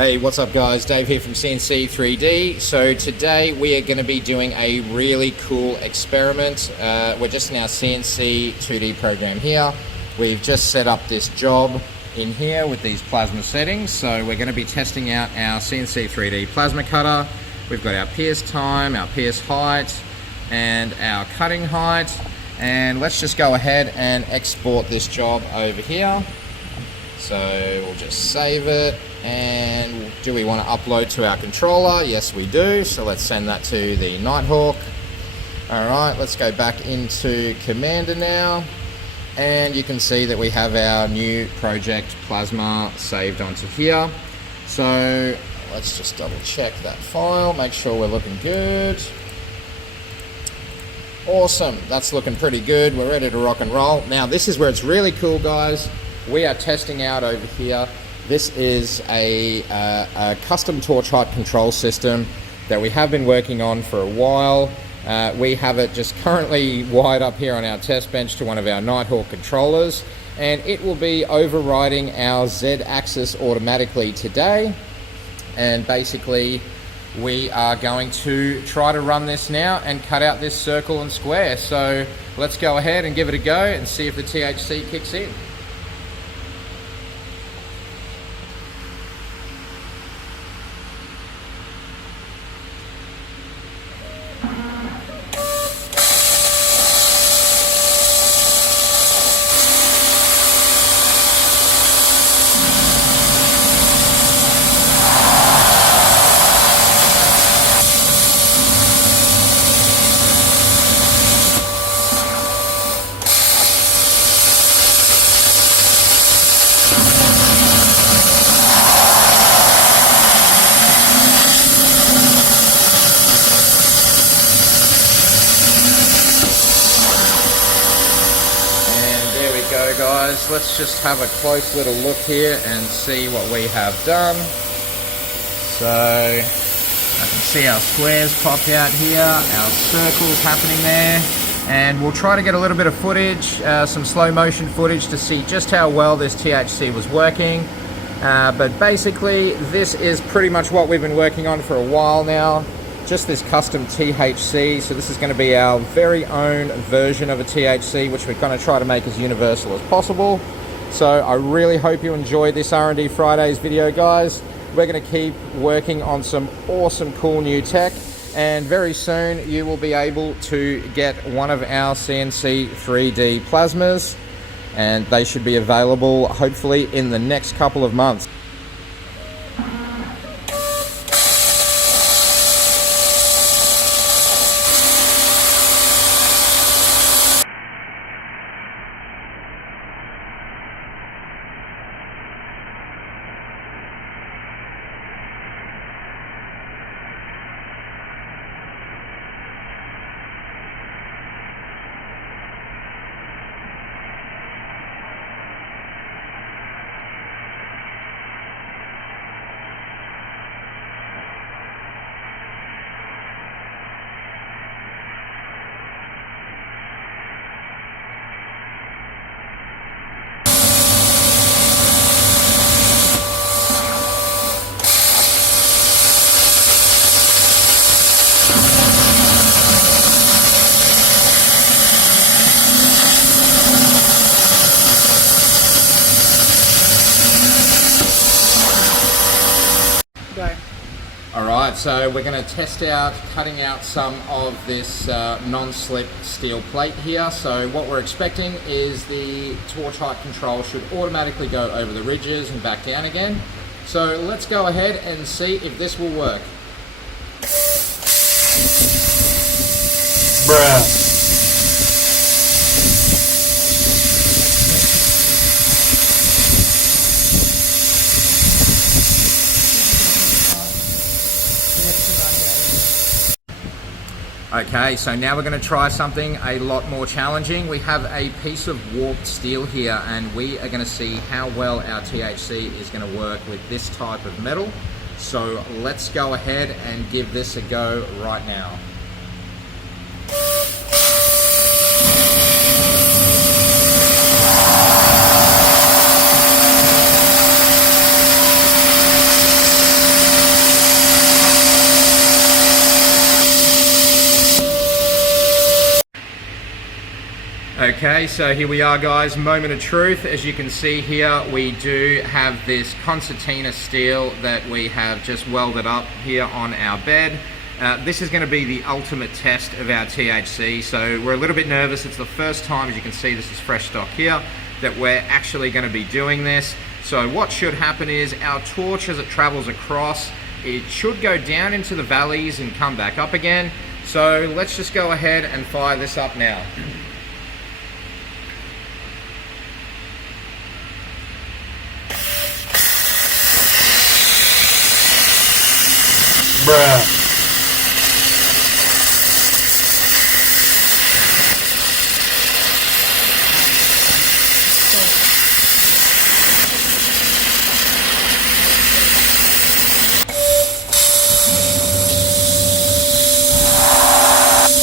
Hey, what's up guys? Dave here from CNC3D. So today we are going to be doing a really cool experiment. We're just in our CNC3D program here. We've just set up this job in here with these plasma settings. So we're going to be testing out our CNC3D plasma cutter. We've got our pierce time, our pierce height, and our cutting height. And let's just go ahead and export this job over here. So we'll just save it. And do we want to upload to our controller? Yes, we do. So let's send that to the Nighthawk. All right, let's go back into Commander now. And you can see that we have our new project plasma saved onto here. So let's just double check that file, make sure we're looking good. Awesome, that's looking pretty good. We're ready to rock and roll. Now this is where it's really cool, guys. We are testing out over here. This is a custom torch height control system that we have been working on for a while. We have it just currently wired up here on our test bench to one of our Nighthawk controllers, and it will be overriding our Z-axis automatically today. And basically we are going to try to run this now and cut out this circle and square. So let's go ahead and give it a go and see if the THC kicks in. Go guys, let's just have a close little look here and see what we have done. So I can see our squares popped out here, our circles happening there, and we'll try to get a little bit of footage, some slow motion footage to see just how well this THC was working. But basically this is pretty much what we've been working on for a while now. Just this custom THC, so this is going to be our very own version of a THC, which we're going to try to make as universal as possible. So I really hope you enjoyed this R&D Fridays video, guys. We're going to keep working on some awesome cool new tech, and very soon you will be able to get one of our CNC3D plasmas, and they should be available hopefully in the next couple of months. Alright, so we're going to test out cutting out some of this non-slip steel plate here. So what we're expecting is the torch height control should automatically go over the ridges and back down again. So let's go ahead and see if this will work. Bruh. Okay, so now we're going to try something a lot more challenging. We have a piece of warped steel here, and we are going to see how well our THC is going to work with this type of metal. So let's go ahead and give this a go right now. Okay, so here we are guys, moment of truth. As you can see here, we do have this concertina steel that we have just welded up here on our bed. This is going to be the ultimate test of our THC, so we're a little bit nervous. It's the first time, as you can see, this is fresh stock here, that we're actually going to be doing this. So what should happen is our torch, as it travels across, it should go down into the valleys and come back up again. So let's just go ahead and fire this up now. Bruh.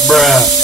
Bruh.